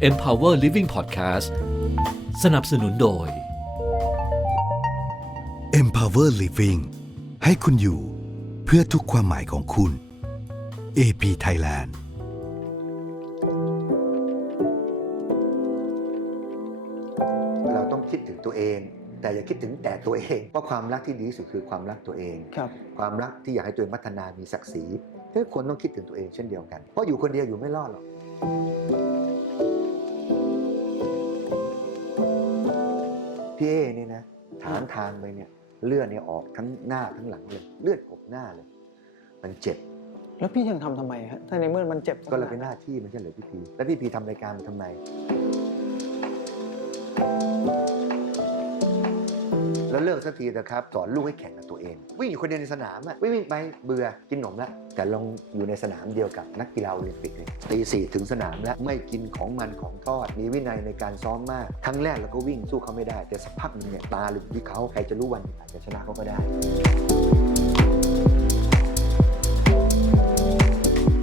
Empower Living Podcast สนับสนุนโดย Empower Living ให้คุณอยู่เพื่อทุกความหมายของคุณ AP Thailand เราต้องคิดถึงตัวเอง แต่อย่าคิดถึงแต่ตัวเองเพราะความรักที่ดีที่สุดคือความรักตัวเอง ครับ ความรักที่อยากให้ตัวเองพัฒนามีศักดิ์ศรีทุกคนต้องคิดถึงตัวเองเช่นเดียวกัน เพราะอยู่คนเดียวอยู่ไม่รอดหรอก พี่เอเนี่ยนะถามทางไปเนี่ยเลือดเนี่ยออกทั้งหน้าทั้งหลังเลย เลือดกบหน้าเลย มันเจ็บ แล้วพี่ยังทำทำไมฮะถ้าในเมื่อมันเจ็บก็เลยเป็นหน้าที่มันใช่เหรือพี่พีแล้วพี่พีทำรายการทำไม แล้วเลิกสักทีนะครับสอนลูกให้แข่งกับตัวเอง วิ่งอยู่คนเดียวในสนามอะวิ่งวิ่งไปเบื่อกินขนมแล้วแต่ลองอยู่ในสนามเดียวกับนักกีฬาโอลิมปิกเลยตีสี่ถึงสนามแล้วไม่กินของมันของทอด มีวินัยในการซ้อมมากครั้งแรกเราก็วิ่งสู้เขาไม่ได้ แต่สักพักหนึงเนี่ยตาหรือที่เขาใครจะรู้วันหนึ่งอาจจะชนะเขาก็ได้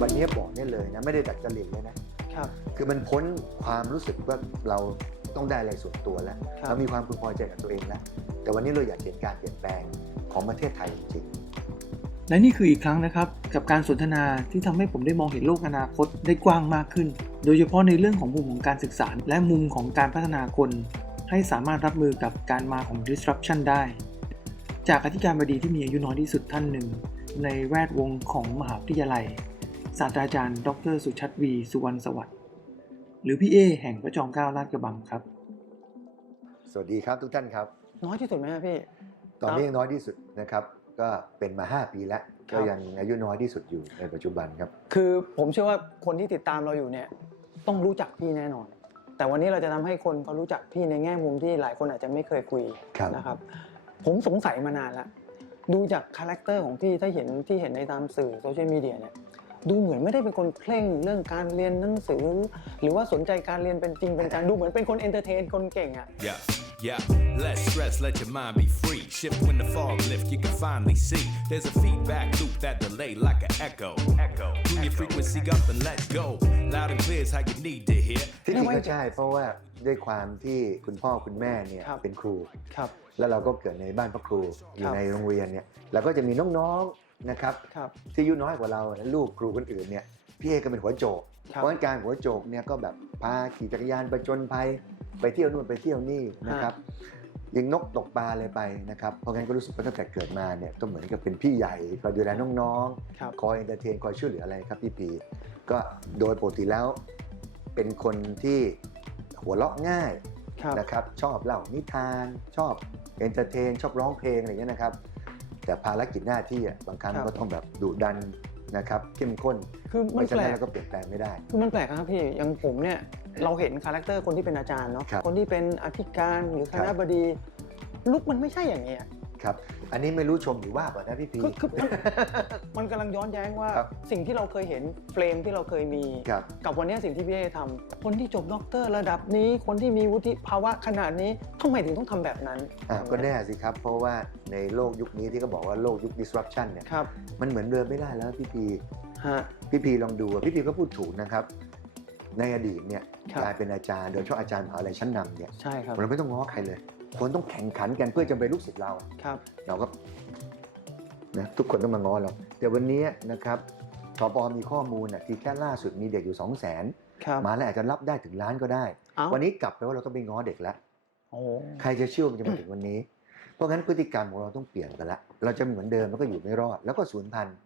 วันนี้บอกได้เลยนะ ไม่ได้ดัดจริตเลยนะครับ คือมันพ้นความรู้สึกว่าเรา ต้องได้อะไรส่วนตัวแล้วครับ เรามีความพึงพอใจกับตัวเองแล้วแต่วันนี้เราอยากเห็นการเปลี่ยนแปลงของประเทศไทยจริงและนี่คืออีกครั้งนะครับ กับการสนทนาที่ทำให้ผมได้มองเห็นโลกอนาคตได้กว้างมากขึ้น โดยเฉพาะในเรื่องของมุมของการศึกษา และมุมของการพัฒนาคน ให้สามารถรับมือกับการมาของ disruption ได้ จากอธิการบดีที่มีอายุน้อยที่สุดท่านหนึ่ง ในแวดวงของมหาวิทยาลัย ศาสตราจารย์ ดร สุชัดวี สุวรรณสวัสดิ์ หรือพี่เอแห่งพระจอมเกล้าลาดกระบังครับๆสวัสดีครับทุกท่านครับ น้อยที่สุดไหมฮะพี่ ตอนนี้ยังน้อยที่สุดนะครับ ก็เป็นมา 5 ปีแล้วครัก็บยังอายุน้อยที่สุดอยู่ในปัจจุบันครับ คือผมเชื่อว่าคนที่ติดตามเราอยู่เนี่ยต้องรู้จักพี่แน่นอน แต่วันนี้เราจะทำให้คนเขารู้จักพี่ในแง่มุมที่หลายคนอาจจะไม่เคยคุยครับนะครับ ผมสงสัยมานานแล้วดูจากคาแรคเตอร์ของพี่ถ้าเห็นที่เห็นในตามสื่อโซเชียลมีเดียเนี่ย ดูเหมือนไม่ได้เป็นคนเคร่งเรื่องการเรียนหนังสือ หรือว่าสนใจการเรียนเป็นจริงเป็นจังดูเหมือนเป็นคนเอนเตอร์เทนคนเก่งอะ Yeah, yeah. Less stress, let your mind be free. Shift when the fog lift, you can finally see. There's a feedback loop that delay like an echo. Echo. Tune your frequency up and let go. Loud and clear is how you need to hear. ที่จริงก็ใช่เพราะว่าด้วยความที่คุณพ่อคุณแม่เนี่ยครับเป็นครู ครับ แล้วเราก็เกิดในบ้านพระครูอยู่ในโรงเรียนเนี่ยเราก็จะมีน้องๆ นะครับครับ ที่อายุน้อยกว่าเราลูกครูคนอื่นเนี่ยพี่เอก็เป็นหัวโจก ครับ เพราะฉะนั้นการหัวโจกเนี่ยก็แบบพาขี่จักรยานไปจนภัยไปเที่ยวนู่นไปเที่ยวนี่นะครับยิงนกตกปลาเลยไปนะครับเพราะงั้นก็รู้สึกว่าตั้งแต่เกิดมาเนี่ยก็เหมือนกับเป็นพี่ใหญ่คอยดูแลน้องครับๆคอยเอนเตอร์เทนคอยช่วยเหลืออะไรครับพี่พีก็โดยปกติแล้วเป็นคนที่หัวเราะง่ายครับ นะครับ ชอบเล่านิทาน ชอบเอนเตอร์เทน ชอบร้องเพลงอะไรอย่างเงี้ยนะครับ แต่ภารกิจหน้าที่อะบางครั้งครับก็ต้องแบบดุดันนะครับเข้มข้นคือมัไม่นฉะแปลนั้นกเราก็เปลี่ยนแปลงไม่ได้ คือมันแปลกนะครับพี่อย่างผมเนี่ยเราเห็นคาแรคเตอร์คนที่เป็นอาจารย์เนาะครับคนที่เป็นอธิการหรือคณะบดีลุกมันไม่ใช่อย่างเงี้ย ครับ อันนี้ไม่รู้ชมหรือว่าก่อนนะพี่พี คือคือมันมันกำลังย้อนแย้งว่า ครับสิ่งที่เราเคยเห็นเฟรมที่เราเคยมี ครับ กับวันนี้สิ่งที่พี่เอทำคนที่จบด็อกเตอร์ระดับนี้ คนที่มีวุฒิภาวะขนาดนี้ทำไมถึงต้องทำแบบนั้นอ่าก็แน่สิครับ เพราะว่าในโลกยุคนี้ที่เขาบอกว่าโลกยุค disruption เนี่ยครับมันเหมือนเดิมไม่ได้แล้วพี่พี ฮะ พี่พีลองดูอะพี่พีก็พูดถูกนะครับ ในอดีตเนี่ยครับกลายเป็นอาจารย์โดยเฉพาะอาจารย์มหาอะไรชั้นนำเนี่ยใช่ครับ เราไม่ต้องง้อใครเลย คนต้องแข่งขันกันเพื่อจะเป็นลูกศิษย์เราครับ เราก็นะทุกคนต้องมาง้อเราแต่วันนี้นะครับทปมีข้อมูลน่ะที่แค่ล่าสุดมีเด็กอยู่ 2 0 0 0 0นครับมาแล้วอาจจะรับได้ถึงล้านก็ได้เอ้าวันนี้กลับไปว่าเราต้องไปง้อเด็กแล้วโอ้ใครจะเชื่อว่ามันจะมาถึงวันนี้ เพราะงั้นพฤติกรรมของเราต้องเปลี่ยนกันละ เราจะเหมือนเดิมแล้วก็อยู่ไม่รอด แล้วก็สูญพันธุ์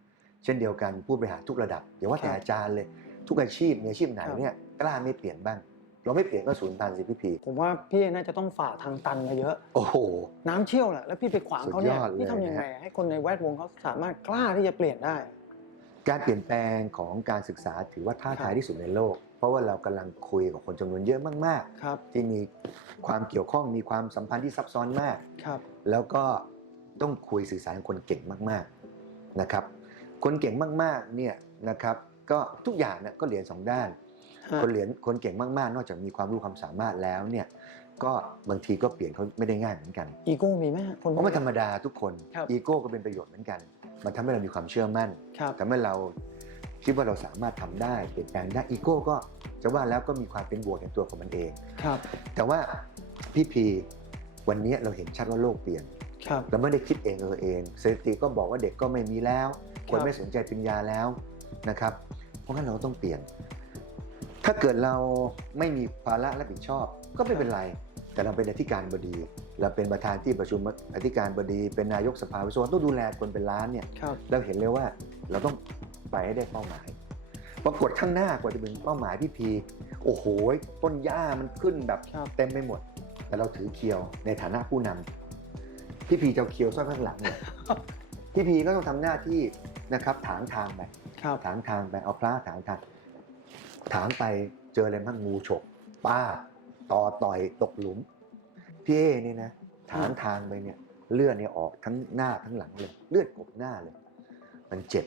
เช่นเดียวกันผู้บริหารทุกระดับอย่าว่าแต่อาจารย์เลย ทุกอาชีพมีอาชีพไหนเนี่ยกล้าไม่เปลี่ยนบ้าง เราไม่เปลี่ยนก็สูญพันธุ์สิพี่พีผมว่าพี่เอน่าจะต้องฝ่าทางตันมาเยอะ โอ้โห น้ำเชี่ยวแหละแล้วพี่ไปขวางเขาเนี่ยสุดยอดเลย พี่ทำยังไงนะฮะให้คนในแวดวงเขาสามารถกล้าที่จะเปลี่ยนได้ การเปลี่ยนแปลงของการศึกษาถือว่าท้าทายที่สุดในโลก เพราะว่าเรากำลังคุยกับคนจำนวนเยอะมากครับ ๆ ที่มีความเกี่ยวข้องมีความสัมพันธ์ที่ซับซ้อนมาก ครับ แล้วก็ต้องคุยสื่อสารกับคนเก่งมากๆนะครับ คนเก่งมากๆเนี่ยนะครับก็ทุกอย่างเนี่ยก็เหรียญสองด้านฮะ คนเหรียญคนเก่งมากๆ นอกจากมีความรู้ความสามารถแล้วเนี่ยก็บางทีก็เปลี่ยนเขาไม่ได้ง่ายเหมือนกันอีโก้มีไหมฮะคนเพราะมันธรรมดาทุกคนครับอีโก้ก็เป็นประโยชน์เหมือนกัน มันทำให้เรามีความเชื่อมั่นครับทำให้เราคิดว่าเราสามารถทำได้เปลี่ยนแปลงได้อีโก้ก็จะว่าแล้วก็มีความเป็นบวกในตัวของมันเองครับแต่ว่าพี่พีวันนี้เราเห็นชัดว่าโลกเปลี่ยนครับเราไม่ได้คิดเองเออเองสถิติก็บอกว่าเด็กก็ไม่มีแล้ว คนครับไม่สนใจปริญญาแล้วนะครับ เพราะงั้นเราต้องเปลี่ยน ถ้าเกิดเราไม่มีภาระรับผิดชอบ ก็ไม่เป็นไร แต่เราเป็นอธิการบดี เราเป็นประธานที่ประชุมอธิการบดี เป็นนายกสภาวิศวะต้องดูแลคนเป็นล้านเนี่ยครับเราเห็นเลยว่าเราต้องไปให้ได้เป้าหมายปรากฏข้างหน้ากว่าจะเป็นเป้าหมายพี่พีโอ้โหต้นหญ้ามันขึ้นแบบครับเต็มไปหมด แต่เราถือเคียวในฐานะผู้นำพี่พีจะเอาเคียวซ่อนข้างหลังเนี่ยพี่พีก็ต้องทำหน้าที่นะครับถางทางไปครับถางทางไปเอาพระถางทาง ถางไปเจออะไรบ้างงูฉก ป้า ต่อต่อยตกหลุม พี่เอนี่นะ ถางทางไปเนี่ยเลือดเนี่ยออกทั้งหน้าทั้งหลังเลย เลือดกบหน้าเลย มันเจ็บ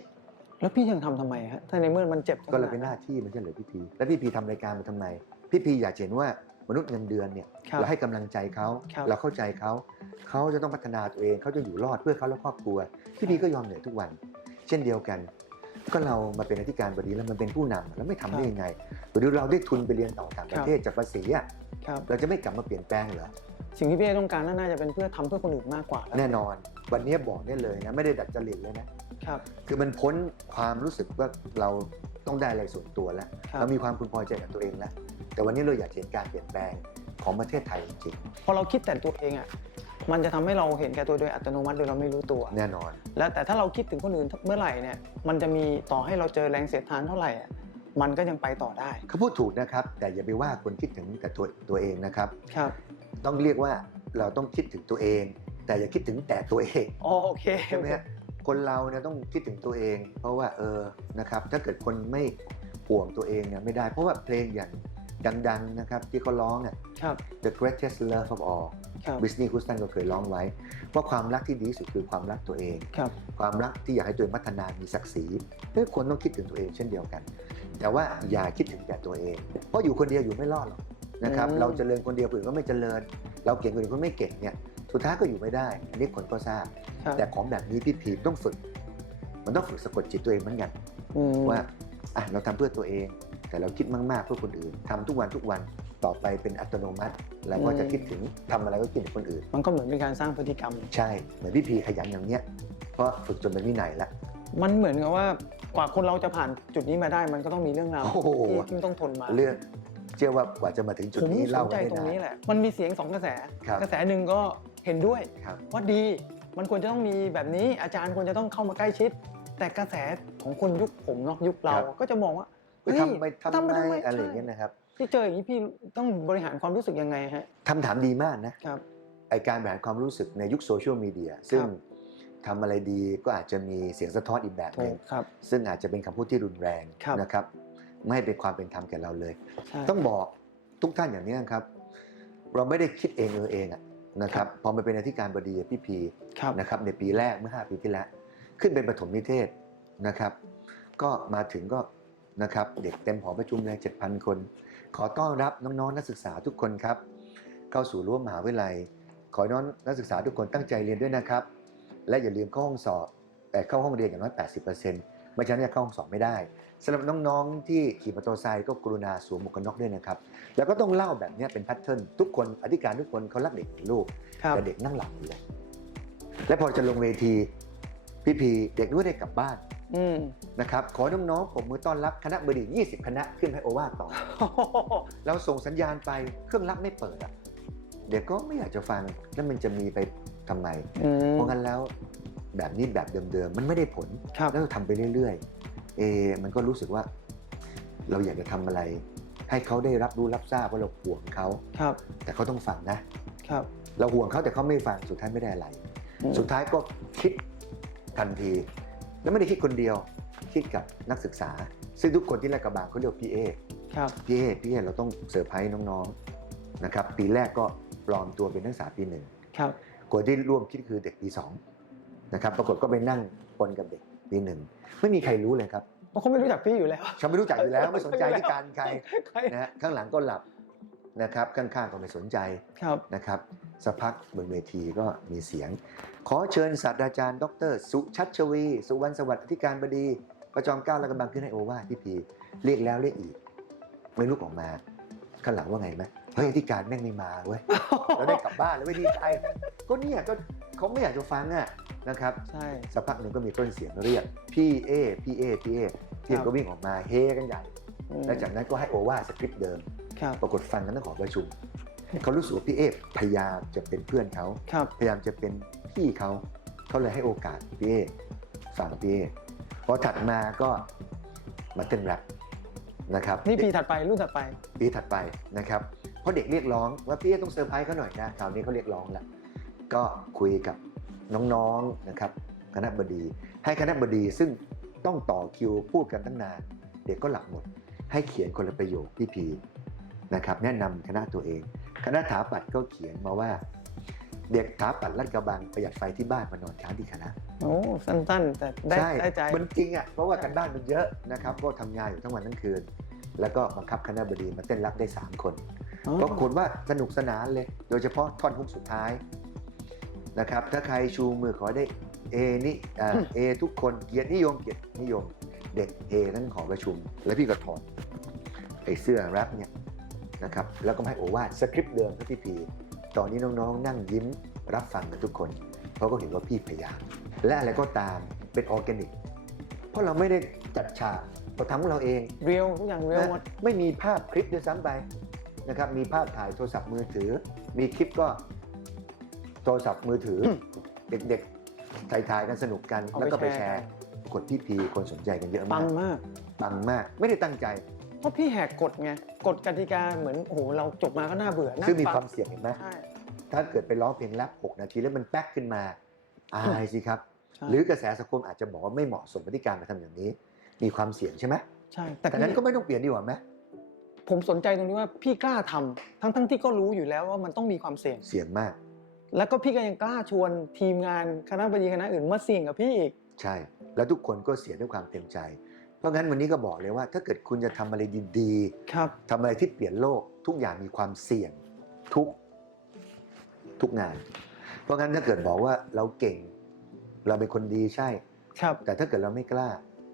แล้วพี่ยังทำทำไมฮะถ้าในเมื่อมันเจ็บก็เลยเป็นหน้าที่มันใช่เหรือพี่พี แล้วพี่พีทำรายการมาทำไม พี่พีอยากเห็นว่ามนุษย์เงินเดือนเนี่ยครับเราให้กำลังใจเขาครับ เราเข้าใจเขาเขาจะต้องพัฒนาตัวเองเขาจะอยู่รอดเพื่อเขาและครอบครัวพี่พีก็ยอมเหนื่อยทุกวัน เช่นเดียวกัน ก็เรามาเป็นอธิการบดีแล้วมันเป็นผู้นำแล้วไม่ทำได้ยังไงหรือเราได้ทุนไปเรียนต่อต่างประเทศจากภาษีอะครับเราจะไม่กลับมาเปลี่ยนแปลงเหรอสิ่งที่พี่เอต้องการน่าจะเป็นเพื่อทำเพื่อคนอื่นมากกว่าล้วแน่นอน วันนี้บอกได้เลยนะไม่ได้ดัดจริตเลยนะครับคือมันพ้นความรู้สึกว่าเราต้องได้อะไรส่วนตัวแล้วครับเรามีความพึงพอใจกับตัวเองแล้วแต่วันนี้เราอยากเห็นการเปลี่ยนแปลงของประเทศไทยจริงพอเราคิดแต่ตัวเองอะ มันจะทำให้เราเห็นแก่ตัวโดยอัตโนมัติโดยเราไม่รู้ตัวๆแน่นอน แล้วแต่ถ้าเราคิดถึงคนอื่นเมื่อไหร่เนี่ยมันจะมีต่อให้เราเจอแรงเสียดทานเท่าไหร่อะมันก็ยังไปต่อได้เขาพูดถูกนะครับ แต่อย่าไปว่าคนคิดถึงแต่ตัวตัวเองนะครับ ครับต้องเรียกว่าเราต้องคิดถึงตัวเอง แต่อย่าคิดถึงแต่ตัวเองอ๋อโอเคใช่ไหมฮะคนเราเนี่ยต้องคิดถึงตัวเอง เพราะว่าเออนะครับถ้าเกิดคนไม่ห่วงตัวเองเนี่ยไม่ได้เพราะว่าเพลงอย่าง ดังๆนะครับที่เขาร้องเนี่ย ครับ The Greatest Love of All ครับวิสนีย์คุสตันก็เคยร้องไว้ ว่าความรักที่ดีที่สุดคือความรักตัวเอง ครับ ความรักที่อยากให้ตัวเองพัฒนามีศักดิ์ศรีทุกคนต้องคิดถึงตัวเองเช่นเดียวกัน แต่ว่าอย่าคิดถึงแต่ตัวเอง เพราะอยู่คนเดียวอยู่ไม่รอดหรอกนะครับอืม เราเจริญคนเดียวคนอื่นก็ไม่เจริญ เราเก่งคนอื่นก็ไม่เก่งเนี่ยสุดท้ายก็อยู่ไม่ได้ อันนี้คนก็ทราบ ครับแต่ของแบบนี้พี่พีต้องฝึก มันต้องฝึกสะกดจิตตัวเองเหมือนกัน อืมว่าอะเราทำเพื่อตัวเอง แต่เราคิดมากๆเพื่อคนอื่นทำทุกวันทุกวันต่อไปเป็นอัตโนมัติเราก็จะคิดถึงทำอะไรก็คิดถึงคนอื่น มันก็เหมือนเป็นการสร้างพฤติกรรม ใช่เหมือนพี่พีขยันอย่างเนี้ยเพราะฝึกจนเป็นวินัยแล้วมันเหมือนกับว่ากว่าคนเราจะผ่านจุดนี้มาได้มันก็ต้องมีเรื่องราวโอ้โหที่ที่ต้องทนมาเรื่องเชื่อว่ากว่าจะมาถึงจุดผมนี้สเล่านใจกันตรงได้นี้นานแหละมันมีเสียงสองกระแสครับกระแสหนึ่งก็เห็นด้วยครับว่าดีมันควรจะต้องมีแบบนี้อาจารย์ควรจะต้องเข้ามาใกล้ชิด แต่กระแสของคนยุคผมเนาะยุคเราครับก็จะมองว่าเฮ้ยเฮ้ยทำ ไปทำทำไมไปทำไมอะไรอย่างเงี้ยนะครับที่เจออย่างนี้พี่ต้องบริหารความรู้สึกยังไงฮะคำถามดีมากนะครับไอการบริหารความรู้สึกในยุคโซเชียลมีเดียซึ่งทำอะไรดีก็อาจจะมีเสียงสะท้อนอีกแบบหถูนึ่งกครับซึ่งอาจจะเป็นคำพูดที่รุนแรงครับนะครับ ไม่ให้เป็นความเป็นธรรมแก่เราเลยใช่ต้องบอกทุกท่านอย่างนี้ครับ เราไม่ได้คิดเองเออเองอะนะครับพอมาเป็นอธิการบดีพี่พีครับนะครับในปีแรกเมื่อ 5 ปีที่แล้ว ขึ้นเป็นปฐมนิเทศนะครับ ก็มาถึงก็ นะครับ เด็กเต็มหอประชุมเลย7,000 คน ขอต้อนรับน้องๆนักศึกษาทุกคนครับ เข้าสู่รั้วมหาวิทยาลัย ขอให้น้องนักศึกษาทุกคนตั้งใจเรียนด้วยนะครับ และอย่าลืมเข้าห้องสอบแต่เข้าห้องเรียนอย่างน้อย 80%ไม่ฉะนั้นจะเข้าห้องสอบไม่ได้สำหรับน้องๆ ที่ขี่มอเตอร์ไซค์ก็กรุณาสวมหมวกกันน็อกด้วยนะครับ แล้วก็ต้องเล่าแบบเนี้ยเป็นแพทเทิร์นทุกคนอธิการทุกคนเขารักเด็กเหมือนลูกครับแต่เด็กนั่งหลับอยู่เลยและพอจะลงเวทีพี่พีเด็กด้วยได้กลับบ้านอืม นะครับขอน้องๆผมมือต้อนรับคณะบดี20 คณะขึ้นให้โอวาทต่อ เราส่งสัญญาณไปเครื่องรับไม่เปิดอะเด็กก็ไม่อยากจะฟังแล้วมันจะมีไปทำไมอืมเพราะงั้นแล้วแบบนี้แบบเดิมๆ มันไม่ได้ผลครับแล้วเราทำไปเรื่อยๆ เอ มันก็รู้สึกว่า เราอยากจะทำอะไร ให้เขาได้รับรู้รับทราบว่าเราห่วงเขาครับ แต่เขาต้องฟังนะครับ เราห่วงเขาแต่เขาไม่ฟังสุดท้ายไม่ได้อะไรอืมสุดท้ายก็คิดทันที แล้วไม่ได้คิดคนเดียวคิดกับนักศึกษา ซึ่งทุกคนที่แรกกระบางเขาเรียกพี่เอครับพี่เอพี่เอเราต้องเซอร์ไพรส์น้องๆนะครับปีแรกก็ปลอมตัวเป็นนักศึกษาปีหนึ่งครับคนที่ร่วมคิดคือเด็กปีสองนะครับปรากฏก็ไปนั่งปนกับเด็กปีหนึ่งไม่มีใครรู้เลยครับเพราะเขาไม่รู้จักพี่อยู่แล้ว ฉันไม่รู้จักอยู่แล้วไม่สนใจที่การใครใครนะฮะข้างหลังก็หลับ นะครับข้างๆก็ไม่สนใจครับนะครับสักพักบนเวทีก็มีเสียง ขอเชิญศาสตราจารย์ ดร สุชัชวี สุวรรณสวัสดิ์อธิการบดีประจอมเกล้าและกำบังขึ้นให้โอวาทพี่พีเรียกแล้วเรียกอีก ไม่ลุกออกมาข้างหลังว่าไงไหมเฮ้ยอธิการแม่งไม่มาเว้ยเราได้กลับบ้านแล้วไม่ดีใจก็เนี่ยก็เขาไม่อยากจะฟังอะนะครับใช่สักพักหนึ่งก็มีต้นเสียงเรียกพี่เอพี่เอพี่เอพี่เอก็วิ่งออกมาเฮกันใหญ่อืมแล้วจากนั้นก็ให้โอวาทสคริปต์เดิมครับ ปรากฏฟังกันทั้งหอประชุมเขารู้สึกว่าพี่เอพยายามจะเป็นเพื่อนเขาครับพยายามจะเป็นพี่เขาเขาเลยให้โอกาสพี่เอฟังพี่เอพอถัดมาก็มาเต้นแรปนะครับนี่ปีถัดไปรุ่นถัดไป ปีถัดไปนะครับเพราะเด็กเรียกร้องว่าพี่เอต้องเซอร์ไพรส์เขาหน่อยนะคราวนี้เขาเรียกร้องแล้วก็คุยกับน้องๆนะครับคณะบดี ให้คณะบดีซึ่งต้องต่อคิวพูดกันตั้งนาน เด็กก็หลับหมด ให้เขียนคนละประโยคพี่พี นะครับแนะนำคณะตัวเอง คณะถาปัดก็เขียนมาว่า เด็กถาปัดลาดกระบังประหยัดไฟที่บ้านมานอนค้างที่คณะโอ้สั้นๆ แต่ได้ใช่ได้ใจมันจริงอะเพราะว่ากันบ้านมันเยอะนะครับก็ทำงานอยู่ทั้งวันทั้งคืน แล้วก็บังคับคณะบดีมาเต้นรับได้ 3 คนอ๋อปรากฏว่าสนุกสนานเลย โดยเฉพาะท่อนฮุกสุดท้ายนะครับถ้าใครชูมือขอได้เอนี่อ่าเอทุกคนเกียรตินิยมเกียรตินิยม เด็กเอทั้งหอประชุม แล้วพี่ก็ถอดไอ้เสื้อแรปเนี่ย นะครับแล้วก็ให้โอวาทสคริปต์เดิมที่พี่พีตอนนี้น้องๆ นั่งยิ้มรับฟังกันทุกคน เพราะก็เห็นว่าพี่พยายามและอะไรก็ตามเป็นออร์แกนิก เพราะเราไม่ได้จัดฉากเราทำของเราเองเรียวทุกอย่างเรียวหมดนะไม่มีภาพคลิปด้วยซ้ำไปนะครับมีภาพถ่ายโทรศัพท์มือถือ มีคลิปก็โทรศัพท์มือถือ เด็กๆถ่ายถ่ายๆกันสนุกกันเอาไปแล้วก็ไปแชแชร์ร์กดพี่พีคนสนใจกันเยอะปัมากงมากปังมาก ไม่ได้ตั้งใจ เพราะพี่แหกกฎไงกฎกติกาเหมือนโอ้โหเราจบมาก็น่าเบื่อน่าซึ่งมีฟัความเสี่ยงเห็นไหมใช่ ถ้าเกิดไปร้องเพลงแรป6นาทีแล้วมันแป๊กขึ้นมา อายสิครับ ใช่ หรือกระแสสังคมอาจจะบอกว่าไม่เหมาะสมกับที่การมาทำอย่างนี้ มีความเสี่ยงใช่ไหมใช่แต่แต่พี่นั้นก็ไม่ต้องเปลี่ยนดีกว่าไหมผมสนใจตรงที่ว่าพี่กล้าทำทั้งทั้งที่ก็รู้อยู่แล้วว่ามันต้องมีความเสี่ยง เสี่ยงมากแล้วก็พี่ก็ยังกล้าชวนทีมงานคณะบดีคณะอื่นมาเสี่ยงกับพี่อีก ใช่ แล้วทุกคนก็เสียด้วยความเต็มใจ เพราะงั้นวันนี้ก็บอกเลยว่า ถ้าเกิดคุณจะทำอะไรดีครับๆทำอะไรที่เปลี่ยนโลกทุกอย่างมีความเสี่ยงทุกทุกงาน เพราะงั้นถ้าเกิดบอกว่าเราเก่ง เราเป็นคนดีใช่ครับแต่ถ้าเกิดเราไม่กล้า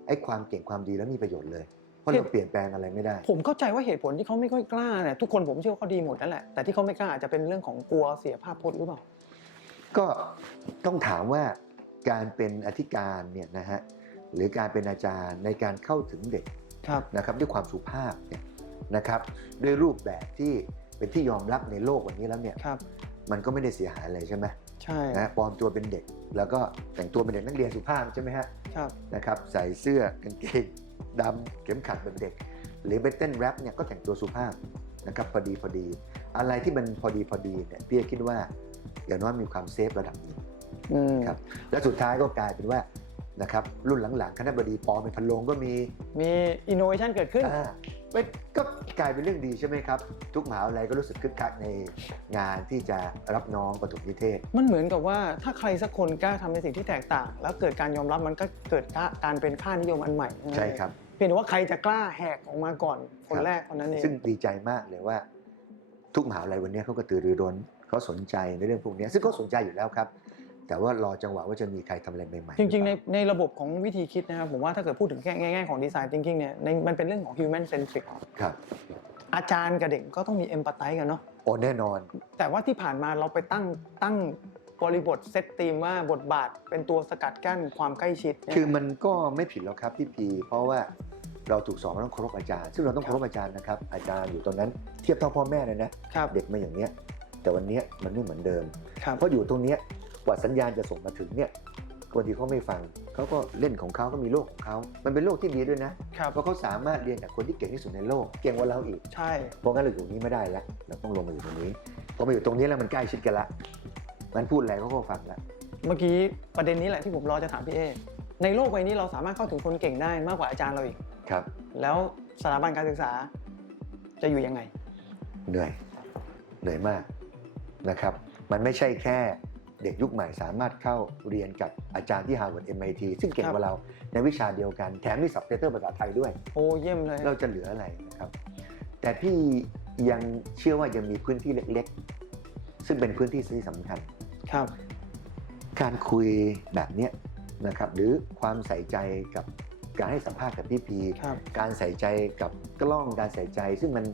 ไอ้ความเก่งความดีแล้วมีประโยชน์เลยเพราะเราเปลี่ยนแปลงอะไรไม่ได้ ผมเข้าใจว่าเหตุผลที่เขาไม่ค่อยกล้าเนี่ยทุกคนผมเชื่อว่าเขาดีหมดนั่นแหละแต่ที่เขาไม่กล้าอาจจะเป็นเรื่องของกลัวเสียภาพพจน์หรือเปล่าก็ต้องถามว่าการเป็นอธิการเนี่ยนะฮะ หรือการเป็นอาจารย์ในการเข้าถึงเด็กครับนะครับด้วยความสุภาพเนี่ยนะครับด้วยรูปแบบที่เป็นที่ยอมรับในโลกวันนี้แล้วเนี่ยครับมันก็ไม่ได้เสียหายอะไรใช่ไหมใช่นะปลอมตัวเป็นเด็ก แล้วก็แต่งตัวเป็นเด็กนักเรียนสุภาพใช่ไหมฮะครับนะครับใส่เสื้อกางเกงดำเข็มขัดเป็นเด็ก หรือไปเต้นแรปเนี่ยก็แต่งตัวสุภาพนะครับพอดีพอดี อะไรที่มันพอดีพอดีเนี่ยพี่คิดว่าอย่างน้อยมีความเซฟระดับหนึ่งอืมครับและสุดท้ายก็กลายเป็นว่า นะครับรุ่นหลังๆคณะบดีปลอมเป็นพันโลงก็มีมีอินโนเวชันเกิดขึ้น อ่าเป็นก็กลายเป็นเรื่องดีใช่ไหมครับ ทุกมหาวิทยาลัยก็รู้สึกคึกคักในงานที่จะรับน้องประถมนิเทศ มันเหมือนกับว่าถ้าใครสักคนกล้าทำในสิ่งที่แตกต่าง แล้วเกิดการยอมรับมันก็เกิดการเป็นค่านิยมอันใหม่ใช่ครับ เพียงแต่ว่าใครจะกล้าแหกออกมาก่อนคนครับแรกคนนั้นเองซึ่งดีใจมากเลยว่า ทุกมหาวิทยาลัยวันนี้เขาก็ตือรือร้นเขาสนใจในเรื่องพวกนี้ซึ่งเขาสนใจอยู่แล้วครับ แต่ว่ารอจังหวะว่าจะมีใครทำอะไรใหม่ๆจริงๆ ในหอเปล่าในระบบของวิธีคิดนะครับผมว่าถ้าเกิดพูดถึงแง่แง่ของดีไซน์ thinking เนี่ยในมันเป็นเรื่องของ human centric ครับ อาจารย์กับเด็กก็ต้องมี empathize กันเนาะโอ้แน่นอน แต่ว่าที่ผ่านมาเราไปตั้งตั้งบริบทเซตธีมว่าบทบาทเป็นตัวสกัดกั้นความใกล้ชิดเนี่ยคือมันก็ไม่ผิดหรอกครับพี่พี เพราะว่าเราถูกสอนว่าต้องเคารพอาจารย์ ซึ่งเราต้องเคารพอาจารย์นะครับ อาจารย์อยู่ตรงนั้นเทียบเท่าพ่อแม่เลยนะ ครับ เด็กมาอย่างเนี้ยแต่วันเนี้ยมันไม่เหมือนเดิม ครับ เพราะอยู่ตรงเนี้ย กว่าสัญญาณจะส่งมาถึงเนี่ยบางทีเขาไม่ฟังเขาก็เล่นของเขาก็มีโลกของเขา มันเป็นโลกที่ดีด้วยนะครับเพราะเขาสามารถเรียนจากคนที่เก่งที่สุดในโลก เก่งกว่าเราอีก ใช่ เพราะงั้นเราอยู่ตรงนี้ไม่ได้แล้ว เราต้องลงมาอยู่ตรงนี้พอมาอยู่ตรงนี้แล้วมันใกล้ชิดกันละ มันพูดอะไรเขาก็ฟังละ เมื่อกี้ประเด็นนี้แหละที่ผมรอจะถามพี่เอ ในโลกใบนี้เราสามารถเข้าถึงคนเก่งได้มากกว่าอาจารย์เราอีก ครับ แล้วสถาบันการศึกษาจะอยู่ยังไง เหนื่อย เหนื่อยมากนะครับ มันไม่ใช่แค่ เด็กยุคใหม่สามารถเข้าเรียนกับอาจารย์ที่ Harvard MIT ซึ่งเก่งกว่าเราในวิชาเดียวกัน แถมมีสับเตอร์ภาษาไทยด้วย โอ้เยี่ยมเลย เราจะเหลืออะไรนะครับ แต่พี่ยังเชื่อว่ายังมีพื้นที่เล็กๆ ซึ่งเป็นพื้นที่ที่สำคัญ ครับ การคุยแบบเนี้ยนะครับหรือความใส่ใจกับการให้สัมภาษณ์กับพี่พีครับการใส่ใจกับกล้องการใส่ใจ ซึ่งมัน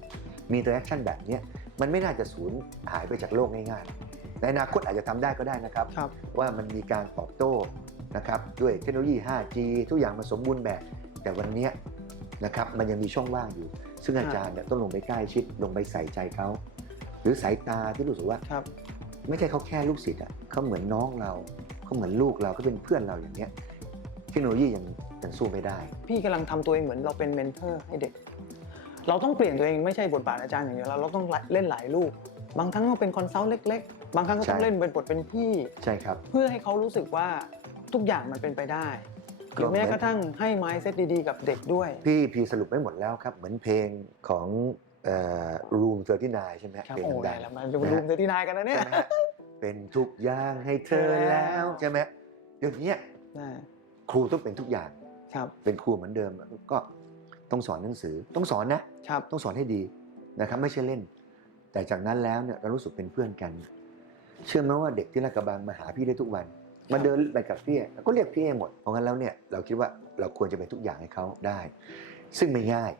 มีตัวแอคชั่นแบบเนี้ยมันไม่น่าจะสูญหายไปจากโลกง่ายๆ ในอนาคตอาจจะทำได้ก็ได้นะครับครับ ว่ามันมีการตอบโต้นะครับด้วยเทคโนโลยี 5G ทุกอย่างมันสมบูรณ์แบบ แต่วันเนี้ยนะครับมันยังมีช่องว่างอยู่ ซึ่งอาจารย์เนี่ยต้องลงไปใกล้ชิดลงไปใส่ใจเขาหรือสายตาที่รู้สึกว่าครับไม่ใช่เขาแค่ลูกศิษย์อะเขาเหมือนน้องเราเขาเหมือนลูกเราเขาเป็นเพื่อนเราอย่างเนี้ยเทคโนโลยียังยังสู้ไม่ได้ พี่กำลังทำตัวเองเหมือนเราเป็นเมนเทอร์ให้เด็ก เราต้องเปลี่ยนตัวเองไม่ใช่บทบาทอาจารย์อย่างเดียวเราเราต้องเล่นหลายลูก บางครั้งก็เป็นคอนซัลท์เล็กๆ บางครั้งก็ต้องใช่เล่นเป็นบทเป็นพี่ ใช่ครับ เพื่อให้เขารู้สึกว่าทุกอย่างมันเป็นไปได้หรือแม้กระทั่งให้ mindset ดีๆ กับเด็กด้วย พี่พีสรุปไม่หมดแล้วครับ เหมือนเพลงของรูมเซอร์ที่นายใช่ไหมครับเพลงโอ้ดัยงแล้วๆมาดูนะรูฮะมเซตินายกันนะเนี่ยใช่ไหมฮะเป็นทุกอย่างให้เธอแล้วใช่ไหมเดี๋ยวนี้อ่าครูต้องเป็นทุกอย่างครับเป็นครูเหมือนเดิมก็ต้องสอนหนังสือต้องสอนนะครับต้องสอนให้ดีนะครับ ไม่ใช่เล่น แต่จากนั้นแล้วเนี่ยเรารู้สึกเป็นเพื่อนกัน เชื่อไหมว่าเด็กที่ลาดกระบังมาหาพี่ได้ทุกวัน มาเดินไปกับพี่แล้วก็เรียกพี่หมด เพราะงั้นแล้วเนี่ยเราคิดว่าเราควรจะเป็นทุกอย่างให้เขาได้ ซึ่งไม่ง่าย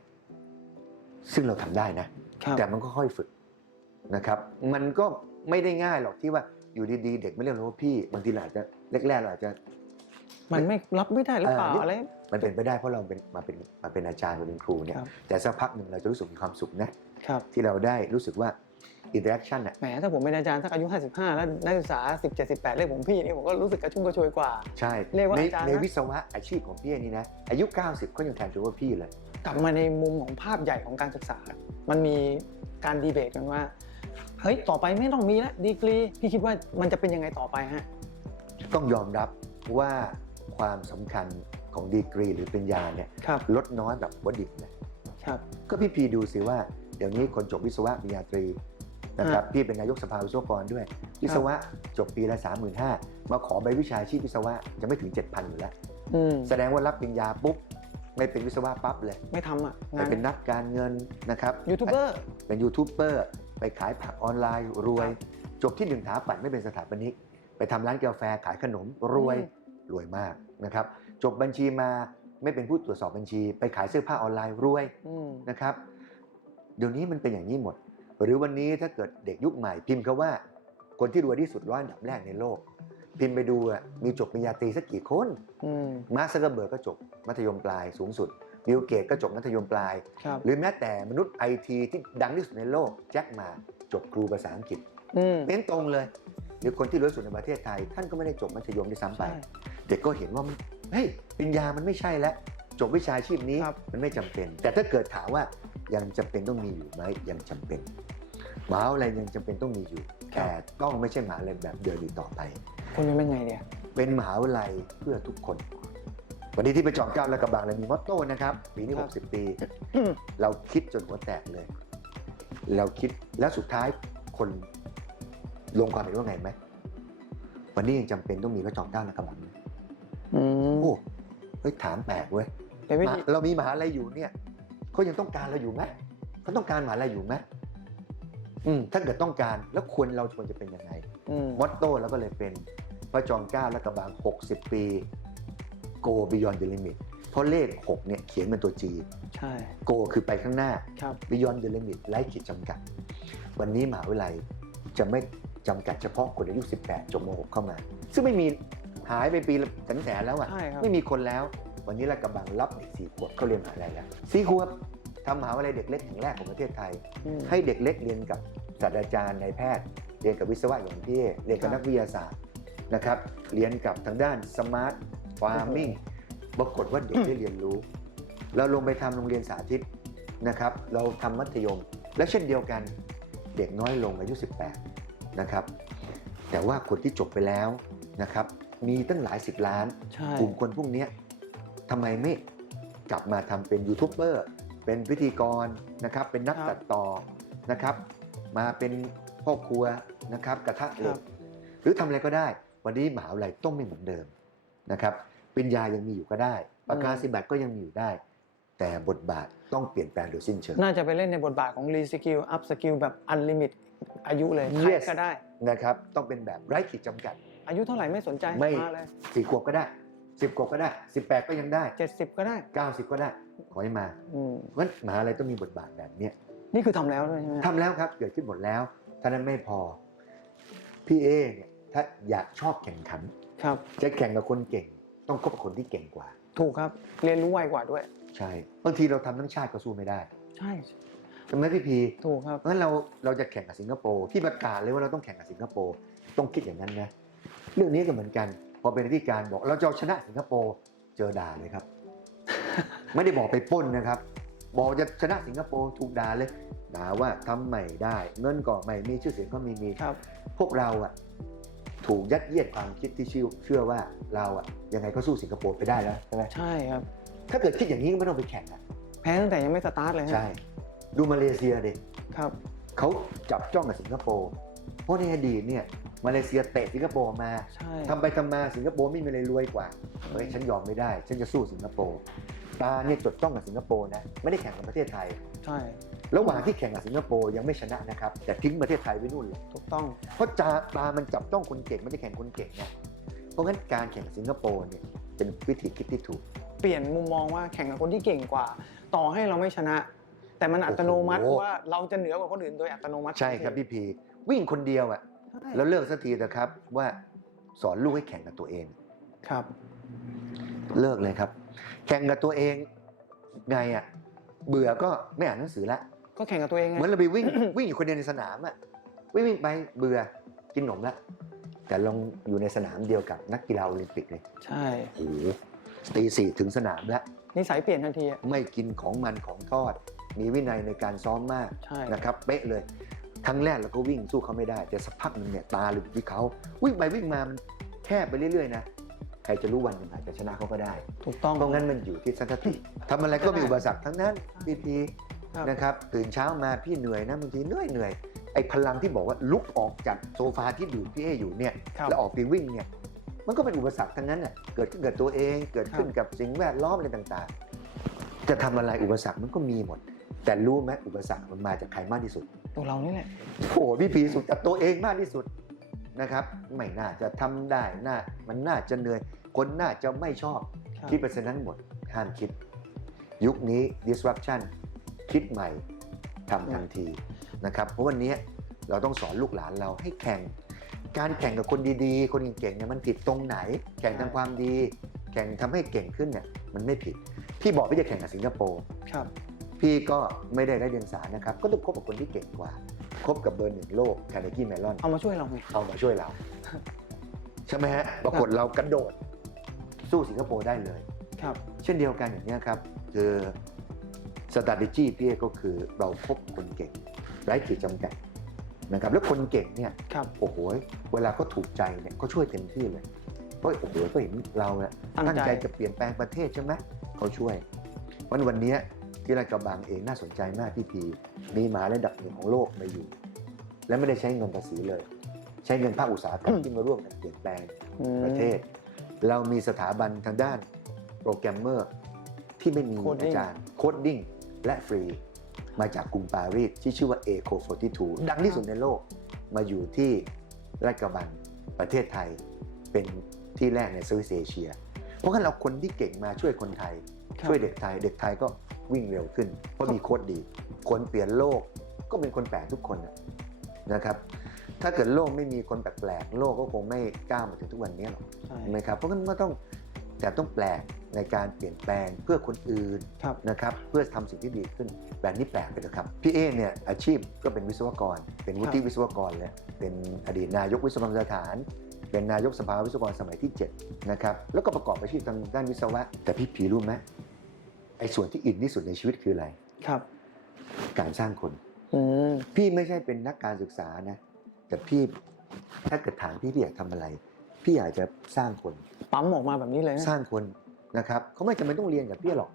ซึ่งเราทำได้นะครับแต่มันก็ค่อยฝึกนะครับ มันก็ไม่ได้ง่ายหรอกที่ว่าอยู่ดีๆ เด็กไม่เรียกเราว่าพี่บางทีเราอาจจะแรกๆเราอาจจะ มันไม่รับไม่ได้หรือเปล่าเอออะไรมันเป็นไปได้เพราะเราเป็นมาเป็นมาเป็นอาจารย์มาเป็นครูเนี่ยครับแต่สักพักหนึ่งเราจะรู้สึกมีความสุขนะครับที่เราได้รู้สึกว่า อินเตอร์แอคชั่นอะแหมถ้าผมเป็นอาจารย์สักอายุ 55 แล้วนักศึกษา 17 18 เรียกผมพี่นี่ผมก็รู้สึกกระชุ่มกระชวยกว่า ใช่เรียกว่าในอาจารย์นะในวิศวะอาชีพของพี่นี่นะอายุ 90 ก็ยังแทนตัวว่าพี่เลย กลับมาในมุมของภาพใหญ่ของการศึกษา มันมีการดีเบตกันว่าเฮ้ยต่อไปไม่ต้องมีแล้วดีกรีพี่คิดว่ามันจะเป็นยังไงต่อไปฮะต้องยอมรับว่าความสำคัญของดีกรีหรือปริญญาเนี่ยครับลดน้อยแบบวดิบนะครับก็พี่พีดูสิว่าเดี๋ยวนี้คนจบวิศวะปริญญาตรี นะครับพี่เป็นนายกสภาวิศวกรด้วย วิศวะจบปีละ3 5 0 0 0มาขอใบวิชาชีพวิศวะจะไม่ถึง 7,000อยู่แล้วอืมแสดงว่ารับปริญญาปุ๊บไม่เป็นวิศวะปั๊บเลย ไม่ทำอะไปงานเป็นนักการเงินนะครับยูทูบเบอร์เป็นยูทูบเบอร์ไปขายผักออนไลน์รวย จบที่หนึ่งถาปัดไม่เป็นสถาปนิก ไปทำร้านกาแฟขายขนมรวยอืมรวยมากนะครับจบบัญชีมาไม่เป็นผู้ตรวจสอบบัญชี ไปขายเสื้อผ้าออนไลน์รวยอืมนะครับเดี๋ยวนี้มันเป็นอย่างนี้หมด หรือวันนี้ถ้าเกิดเด็กยุคใหม่ พิมพ์คาว่า คนที่รวยที่สุดร้อยอันดับแรกในโลก พิมพ์ไปดูอะมีจบปริญญาตรีสักกี่คนอืมมาร์คซักเกอร์เบิร์กก็จบมัธยมปลายสูงสุดบิลเกตก็จบมัธยมปลายครับหรือแม้แต่มนุษย์ไอทีที่ดังที่สุดในโลกแจ็คหมาจบครูภาษาอังกฤษอืมเป็นตรงเลย หรือคนที่รวยสุดในประเทศไทย ท่านก็ไม่ได้จบมัธยมด้วยซ้ำไปใช่เด็กก็เห็นว่ามันเฮ้ยปริญญามันไม่ใช่แล้วจบวิชาชีพนี้ครับมันไม่จำเป็น แต่ถ้าเกิดถามว่า ยังจำเป็นต้องมีอยู่ไหมยังจำเป็นมหาวิทยาลัยยังจำเป็นต้องมีอยู่ แต่ต้องไม่ใช่มหาวิทยาลัยแบบเดิมอีกต่อไปคุณเป็นไงเนี่ยเป็นมหาวิทยาลัยเพื่อทุกคน วันนี้ที่ไปจอมเกล้าและกระบังเรามีมอตโต้นะครับปีนี้ครับ60 ปีอืมเราคิดจนหัวแตกเลย เราคิดแล้วสุดท้ายคนลงความเห็นว่าไงไหมวันนี้ยังจำเป็นต้องมีพระจอมเกล้าและกระบังไหมอืมโอ้เฮ้ยถามแปลกเว้ยเป็นวิธีเรามีมหาลัยอยู่เนี่ย เขายังต้องการเราอยู่ไหมเขาต้องการมหาลัยอยู่ไหมอืมถ้าเกิดต้องการแล้วควรเราควรจะเป็นยังไงอืมมอตโต้แล้วก็เลยเป็นพระจอมเกล้าและกระบัง60 ปี Go Beyond the Limit เพราะเลข 6 เนี่ยเขียนเป็นตัว G ใช่ Go คือไปข้างหน้าครับ Beyond the Limit ไร้ขีดจำกัด วันนี้มหาวิทยาลัยจะไม่จำกัดเฉพาะคนอายุ 18 จบม .6 เข้ามา ซึ่งไม่มีหายไปปีละแสนแสนแล้วอะใช่ครับไม่มีคนแล้ว วันนี้เรากำลังรับเด็กสี่ขวบเข้าเรียนมหาวิทยาลัยแล้วสี่ขวบทำมหาวิทยาลัยเด็กเล็กแห่งแรกของประเทศไทยอืมให้เด็กเล็กเรียนกับศาสตราจารย์นายแพทย์ เรียนกับวิศวะอย่างพี่เอเรียนกับครับนักวิทยาศาสตร์นะครับ เรียนกับทางด้านสมาร์ทฟาร์มิงปรากฏว่าเด็กได้เรียนรู้ เราลงไปทำโรงเรียนสาธิตนะครับ เราทำมัธยม และเช่นเดียวกันเด็กน้อยลงอายุ 18 นะครับ แต่ว่าคนที่จบไปแล้วนะครับ มีตั้งหลายสิบล้านใช่กลุ่มคนพวกเนี้ย ทำไมไม่กลับมาทำเป็นยูทูบเบอร์เป็นพิธีกรนะครับเป็นนักครับตัดต่อนะครับมาเป็นพ่อครัวนะครับกระทะเหล็ครักบหรือทำอะไรก็ได้ วันนี้มหาวิทยาลัยต้องไม่เหมือนเดิมนะครับปริญญายังมีอยู่ก็ได้ประกาศสิบัตรก็ยังมีอยู่ได้ แต่บทบาทต้องเปลี่ยนแปลงโดยสิ้นเชิงน่าจะไปเล่นในบทบาทของรีสกิลอัพสกิลแบบอันลิมิตอายุเลยใคร Yes ก็ได้นะครับต้องเป็นแบบไร้ขีดจำกัด อายุเท่าไหร่ไม่สนใจไม่มาเลยสี่ขวบก็ได้ 10กว่าก็ได้18ก็ยังได้70ก็ได้90ก็ได้ ขอให้มาอืมเพราะฉะนั้นมหาลัยต้องมีบทบาทแบบเนี้ยนี่คือทำแล้วด้วยใช่ไหมทำแล้วครับเกิดขึ้นหมดแล้วเท่านั้นไม่พอพี่เอเนี่ยถ้าอยากชอบแข่งขัน ครับ จะแข่งกับคนเก่ง ต้องคบกับคนที่เก่งกว่า ถูกครับ เรียนรู้ไวกว่าด้วย ใช่บางทีเราทำทั้งชาติก็สู้ไม่ได้ใช่ใช่ไหมพี่พีถูกครับ เพราะฉะนั้นเราเราจะแข่งกับสิงคโปร์ที่ประกาศเลยว่าเราต้องแข่งกับสิงคโปร์ต้องคิดอย่างนั้นนะเรื่องนี้ก็เหมือนกัน พอเป็นที่การบอกเราจะเอาชนะสิงคโปร์เจอด่าเลยครับ ไม่ได้บอกไปปล้นนะครับ บอกจะชนะสิงคโปร์ถูกด่าเลยด่าว่าทำไม่ได้ เงินก็ไม่มีชื่อเสียงก็ไม่มีครับพวกเราอะถูกยัดเยียดความคิดที่เชื่อเชื่อว่าเราอะยังไงก็สู้สิงคโปร์ไปได้แล้วใช่ไหมใช่ครับ ถ้าเกิดคิดอย่างนี้ก็ไม่ต้องไปแข่งอะแพ้ตั้งแต่ยังไม่สตาร์ทเลยฮะใช่ดูมาเลเซียเด็ครับเขาจับจ้องกับสิงคโปร์เพราะในอดีตเนี่ย มาเลเซียเตะสิงคโปร์มาใช่ ทำไปทำมาสิงคโปร์ไม่มีอะไรรวยกว่าเฮ้ยฉันยอมไม่ได้ ฉันจะสู้สิงคโปร์ตาเนี่ยจดจ้องกับสิงคโปร์นะไม่ได้แข่งกับประเทศไทย ใช่ ระหว่างที่แข่งกับสิงคโปร์ยังไม่ชนะนะครับแต่ทิ้งประเทศไทยไว้นู่นเลยถูกต้อง เพราะจาตามันจับต้องคนเก่งไม่ได้แข่งคนเก่งนะเพราะงั้นการแข่งกับสิงคโปร์เนี่ยเป็นวิธีคิดที่ถูก เปลี่ยนมุมมองว่าแข่งกับคนที่เก่งกว่า ต่อให้เราไม่ชนะ แต่มันอัตโนมัติโอ้โห ว่าเราจะเหนือกว่าคนอื่นโดยอัตโนมัติใช่ครับพี่พีวิ่งคนเดียวอะใช่ แล้วเลิกสักทีนะครับว่าสอนลูกให้แข่งกับตัวเอง ครับ เลิกเลยครับ แข่งกับตัวเองไงอะเบื่อก็ไม่อ่านหนังสือละก็แข่งกับตัวเองไงเหมือนเราไปวิ่ง วิ่งอยู่คนเดียวในสนามอะวิ่งวิ่งไปเบื่อกินขนมละแต่ลองอยู่ในสนามเดียวกับนักกีฬาโอลิมปิกเลยใช่โอ้โหตีสี่ถึงสนามแล้วนิสัยเปลี่ยนทันทีอะ ไม่กินของมันของทอด มีวินัยในการซ้อมมากใช่ นะครับ เป๊ะเลย ครั้งแรกเราก็วิ่งสู้เขาไม่ได้ แต่สักพักหนึ่งเนี่ยตาหรือที่เขาวิ่งไปวิ่งมามันแคบไปเรื่อยๆนะใครจะรู้วันหนึ่งอาจจะชนะเขาก็ได้ ถูกต้องเพราะงั้นมันอยู่ที่สันทติทำอะไรก็มีอุปสรรคทั้งนั้นพี่พีครับนะครับตื่นเช้ามาพี่เหนื่อยนะบางทีเหนื่อยเหนื่อยไอ้พลังที่บอกว่าลุกออกจากโซฟาที่อยู่พี่เออยู่เนี่ยครับแล้วออกไปวิ่งเนี่ยมันก็เป็นอุปสรรคทั้งนั้นน่ะเกิดขึ้นกับตัวเองเกิดขึ้นกับสิ่งแวดล้อมอะไรต่างๆ จะทำอะไรอุปสรรคมันก็มีหมด แต่รู้ไหมอุปสรรคมันมาจากใครมากที่สุด ตัวเรานี่แหละโอ้โหพี่พีสุดจากตัวเองมากที่สุดนะครับไม่น่าจะทำได้น่ามันน่าจะเหนื่อย คนน่าจะไม่ชอบครับคิดไปเช่นนั้นหมดห้ามคิด ยุคนี้ disruption คิดใหม่ทำทันทีนะครับเพราะวันนี้เราต้องสอนลูกหลานเราให้แข่ง การแข่งกับคนดีๆ คนเก่งๆเนี่ยมันผิดตรงไหน แข่งทำความดี แข่งทำให้เก่งขึ้นเนี่ยมันไม่ผิด พี่บอกพี่จะแข่งกับสิงคโปร์ครับ พี่ก็ไม่ได้ได้เรียนสารนะครับ ก็ต้องคบกับคนที่เก่งกว่า คบกับเบอร์หนึ่งโลกคาร์เนกี้เมลอนเอามาช่วยเราไงเอามาช่วยเรา ใช่ไหมฮะปรากฏเรากระโดด สู้สิงคโปร์ได้เลย ครับ เช่นเดียวกันอย่างนี้ยครับ คือ strategy พี่เอกก็คือเราพบคนเก่งไร้ขีดจำกัดนะครับแล้วคนเก่งเนี่ยครับโอ้โหเวลาเขาถูกใจเนี่ยเขาช่วยเต็มที่เลยเพราะโอ้โหก็เห็นเราเนี่ยตั้งตั้งใจใจจะเปลี่ยนแปลงประเทศใช่ไหมเขาช่วยวันวันเนี้ย ที่ราชกระบังเองน่าสนใจมากพี่พีมีหมหาระดับหนึ่งของโลกมาอยู่ และไม่ได้ใช้เงินภาษีเลย ใช้เงินภาคอุตสาหกรรมที่มาร่วมกันเปลี่ยนแปลงอืมประเทศ เรามีสถาบันทางด้านโปรแกรมเมอร์ที่ไม่มี Coding อาจารย์โคดดิ้งและฟรี มาจากกรุงปารีสที่ชื่อว่า Eco 42 ดังที่สุดในโลกมาอยู่ที่ลาดกระบังประเทศไทยเป็นที่แรกในเซาท์อีสเอเชีย เพราะงั้นเราคนที่เก่งมาช่วยคนไทยครับ ช่วยเด็กไทย เด็กไทยก็วิ่งเร็วขึ้น เพราะมีโค้ดดี คนเปลี่ยนโลกก็เป็นคนแปลกทุกคนน่ะนะครับ ถ้าเกิดโลกไม่มีคนแปลกๆโลกก็คงไม่ก้าวมาถึงทุกวันนี้หรอกใช่ใช่ไหมครับเพราะงั้นก็ต้องแต่ต้องแปลกในการเปลี่ยนแปลงเพื่อคนอื่นครับนะครับเพื่อทำสิ่งที่ดีขึ้น แบบนี้แปลกไปนะครับพี่เอเนี่ยอาชีพก็เป็นวิศวกร เป็นวุฒิวิศวกรเลยเป็นอดีตนายกวิศวกรรมสถาน เป็นนายกสภาวิศวกรสมัยที่7นะครับแล้วก็ประกอบอาชีพทางด้านวิศวะ แต่พี่ผีรู้ไหมไอ้ส่วนที่อินที่สุดในชีวิตคืออะไร ครับ การสร้างคนอืมพี่ไม่ใช่เป็นนักการศึกษานะ แต่พี่ถ้าเกิดถามพี่พี่อยากทำอะไร พี่อยากจะสร้างคน ปั๊มออกมาแบบนี้เลยนะ สร้างคนนะครับเขาไม่จำเป็นต้องเรียนกับพี่หรอก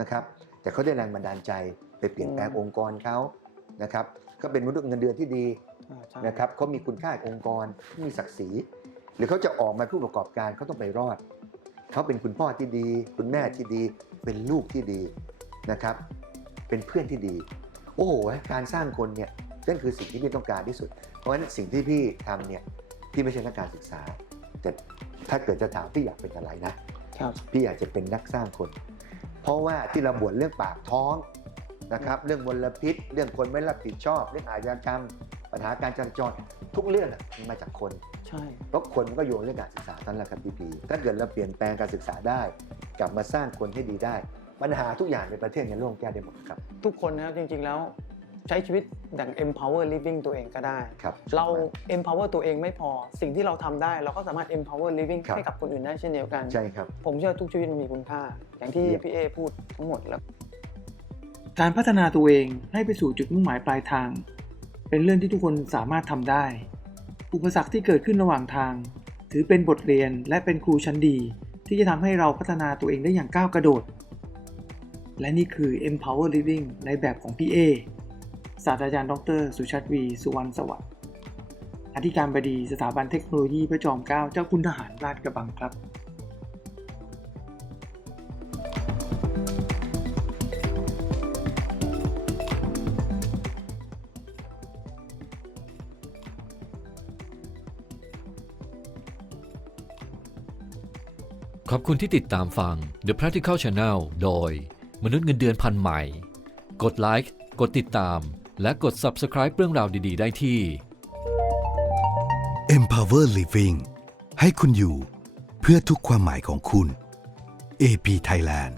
นะครับ แต่เขาได้แรงบันดาลใจไปเปลี่ยนแปลงอืม องค์กรเขานะครับเขาเป็นมนุษย์เงินเดือนที่ดีอ่าใช่นะครับเขามีคุณค่ากับองค์กรมีศักดิ์ศรี หรือเขาจะออกมาผู้ประกอบการเขาต้องไปรอด เขาเป็นคุณพ่อที่ดี คุณแม่ที่ดี เป็นลูกที่ดีนะครับ เป็นเพื่อนที่ดี โอ้โหการสร้างคนเนี่ยนั่นคือสิ่งที่พี่ต้องการที่สุด เพราะฉะนั้นสิ่งที่พี่ทำเนี่ยพี่ไม่ใช่นักการศึกษา แต่ถ้าเกิดจะถามพี่อยากเป็นอะไรนะครับพี่อยากจะเป็นนักสร้างคน เพราะว่าที่เราบวชเรื่องปากท้องนะครับ เรื่องมลพิษ เรื่องคนไม่รับผิดชอบ เรื่องอาชญากรรม ปัญหาการจราจรทุกเรื่องอะมันมาจากคน ใช่ เพราะคนมันก็โยงเรื่องการศึกษาทั้นแหละครับพี่พีถ้าเกิดเราเปลี่ยนแปลงการศึกษาได้ กลับมาสร้างคนให้ดีได้ ปัญหาทุกอย่างในประเทศในโลกแก้ได้หมดครับ ทุกคนนะครับจริงๆแล้วใช้ชีวิตดัง empower living ตัวเองก็ได้ ครับเรา empower ตัวเองไม่พอ สิ่งที่เราทำได้ เราก็สามารถ empower living ครับ ให้กับคนอื่นได้เช่นเดียวกัน ใช่ครับ ผมเชื่อทุกชีวิตมันมีคุณค่า อย่างที่เยี่ยม พี่เอพูดทั้งหมดแล้ว การพัฒนาตัวเองให้ไปสู่จุดมุ่งหมายปลายทาง เป็นเรื่องที่ทุกคนสามารถทำได้ อุปสรรคที่เกิดขึ้นระหว่างทาง ถือเป็นบทเรียนและเป็นครูชั้นดี ที่จะทำให้เราพัฒนาตัวเองได้อย่างก้าวกระโดด และนี่คือ Empower Living ในแบบของพี่เอศาสตราจารย์ดร สุชัดวี สุวรรณสวัสดิ์อธิการบดีสถาบันเทคโนโลยีพระจอมเกล้าเจ้าคุณทหารราชกระบังครับ อบคุณที่ติดตามฟัง The Practical Channel โดย มนุษย์เงินเดือนพันใหม่ กดไลค์กดติดตาม และกด Subscribe เรื่องราวดี ๆ ได้ที่ Empower Living ให้คุณอยู่เพื่อทุกความหมายของคุณ AP Thailand